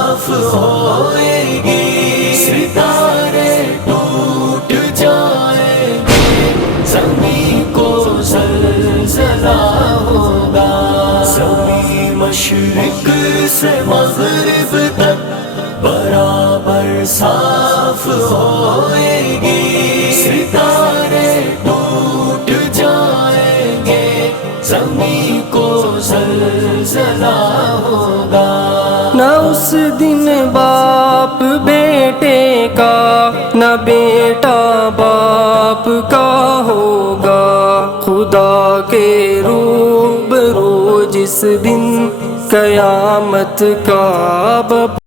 صاف ہوئے گی، ستارے ٹوٹ جائیں گے، زمین کو زلزلہ ہوگا، زمین مشرق سے مغرب تک برابر صاف ہوئے گی، ستارے ٹوٹ جائیں گے، زمین کو زلزلہ ہوگا۔ نہ اس دن باپ بیٹے کا، نہ بیٹا باپ کا ہوگا، خدا کے روبرو جس دن قیامت کا